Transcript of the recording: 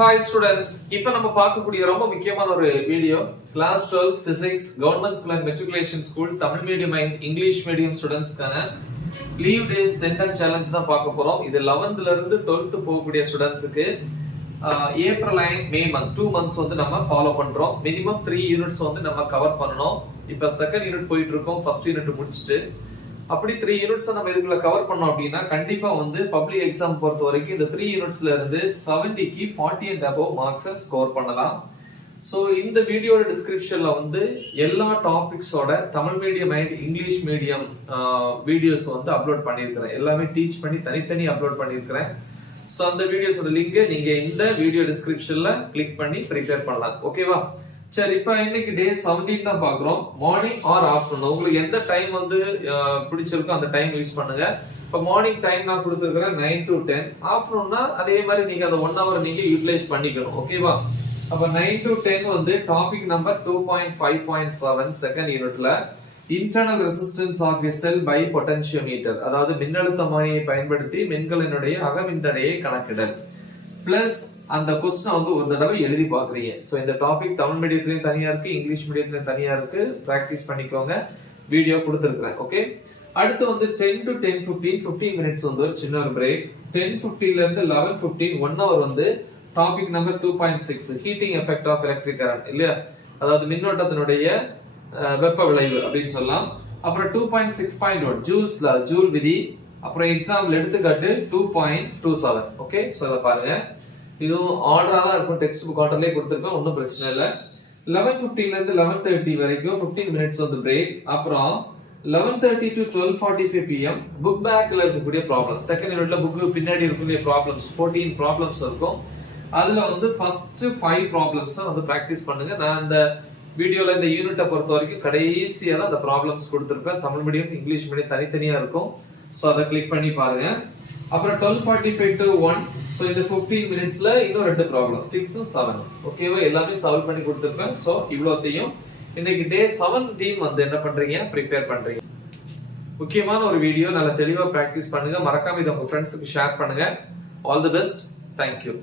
Hi students, இப்போ நம்ம பார்க்கக்கூடிய ரொம்ப முக்கியமான ஒரு video class 12 physics government school and matriculation school Tamil medium and English medium ஸ்டூடெண்ட்ஸ்க்கான லீவ் டேஸ் சென்டென்ஸ் சேலஞ்ச் தான் பார்க்க போறோம். இது 11th இருந்து 12th போகக்கூடிய ஸ்டூடெண்ட்ஸ்க்கு April and May month 2 months வந்து நம்ம ஃபாலோ பண்றோம். மினிமம் 3 யூனிட்ஸ் வந்து நம்ம கவர் பண்ணணும். இப்போ செகண்ட் யூனிட் போயிட்டு இருக்கோம், ஃபர்ஸ்ட் யூனிட் முடிச்சிட்டு அப்படி 3 யூனிட்ஸ் நம்ம இதுக்குள்ள கவர் பண்ணோம் அப்படின்னா கண்டிப்பா வந்து பப்ளிக் எக்ஸாம் பொறுத்த வரைக்கும் இந்த 3 யூனிட்ஸ்ல இருந்து 70க்கு 40 and above மார்க்ஸ் ஸ்கோர் பண்ணலாம். சோ இந்த வீடியோட டிஸ்கிரிப்ஷன்ல வந்து எல்லா டாபிக்ஸோட Tamil medium and English medium videos வந்து அப்லோட் பண்ணியிருக்கிறேன். எல்லாமே டீச் பண்ணி தனித்தனி அப்லோட் பண்ணியிருக்கிறேன். சோ அந்த வீடியோஸோட லிங்கை நீங்க இந்த வீடியோ டிஸ்கிரிப்ஷன்ல கிளிக் பண்ணி ப்ரிப்பேர் பண்ணலாம். ஓகேவா? சரி, இப்போ இன்னைக்கு டே 17 தான் பாக்குறோம். மார்னிங் ஆர் ஆஃப்டர்நூன் உங்களுக்கு எந்த டைம் வந்து பிடிச்சிருக்கோ அந்த டைம் யூஸ் பண்ணுங்க. இப்போ மார்னிங் டைம் நான் கொடுத்துருக்கிறேன் 9 to 10. ஆஃப்டர்நூன்னா அதே மாதிரி நீங்க அந்த 1 hour நீங்க யூட்டிலைஸ் பண்ணிக்கணும். ஓகேவா? அப்ப 9 to 10 வந்து டாபிக் நம்பர் 2.5.7 செகண்ட் யூனிட்ல internal resistance of a cell by potentiometer, அதாவது மின்னழுத்தமானியை பயன்படுத்தி மின்கலனுடைய அகமின்தடையை கணக்கிடல். பிளஸ் அந்த கொஸ்டின் வந்து ஒரு தடவை எழுதி பாக்குறீங்க. சோ இந்த டாபிக் தமிழ் மீடியத்திலயும் தனியா இருக்கு, இங்கிலீஷ் மீடியத்திலயும் தனியா இருக்கு. பிராக்டிஸ் பண்ணிக்கோங்க, வீடியோ கொடுத்துருக்கேன். ஓகே, அடுத்து வந்து 10 to 10:15 15 மினிட்ஸ் வந்து ஒரு சின்ன ஒரு பிரேக். 10:15 இருந்து 11:15 1 hour வந்து topic number 2.6 heating effect of electric current, இல்லையா? அதாவது மின்னோட்டத்தினுடைய வெப்ப விளைவு அப்படின்னு சொல்லலாம். அப்புறம் 2.6.1 ஜூல்ஸ்ல ஜூல் விதி. அப்புறம் எக்ஸாம்பிள் எடுத்துக்காட்டு 2.27. ஓகே, சோ இத பாருங்க, இதுவும் ஆர்டரா தான் இருக்கும், டெக்ஸ்ட் புக் ஆர்டர்லயே கொடுத்திருப்பேன், ஒன்றும் பிரச்சனை இல்ல. 11:15 இருந்து 11:30 வரைக்கும் 15 மினிட்ஸ் வந்து பிரேக். அப்புறம் 11:30 to 12:45 pm புக் பேக்ல இருக்கக்கூடிய ப்ராப்ளம். செகண்ட் யூனிட்ல புக் பின்னாடி இருக்கக்கூடிய ப்ராப்ளம்ஸ் 14 ப்ராப்ளம்ஸ் இருக்கும். அதுல வந்து ஃபர்ஸ்ட் 5 ப்ராப்ளம்ஸ் வந்து பிராக்டிஸ் பண்ணுங்க. நான் இந்த வீடியோல இந்த யூனிட்டை பொறுத்த வரைக்கும் கடைசியா தான் அந்த ப்ராப்ளம்ஸ் கொடுத்திருப்பேன். தமிழ் மீடியம் இங்கிலீஷ் மீடியம் தனித்தனியா இருக்கும். சோ அதை கிளிக் பண்ணி பாருங்க. அப்புறம் 12:45 to 1. சோ இந்த 15 மினிட்ஸ்ல இன்னும் 2 ப்ராப்ளம் 6 and 7. ஓகேவா? எல்லாமே சால்வ் பண்ணி கொடுத்திருப்பேன். சோ இவ்வளோத்தையும் இன்னைக்கு டே 17 வந்து என்ன பண்றீங்க, ப்ரிப்பேர் பண்றீங்க. முக்கியமான ஒரு வீடியோ, நல்லா தெளிவா பிராக்டிஸ் பண்ணுங்க. மறக்காம இதை உங்க ஃப்ரெண்ட்ஸுக்கு ஷேர் பண்ணுங்க. All the best. தேங்க்யூ.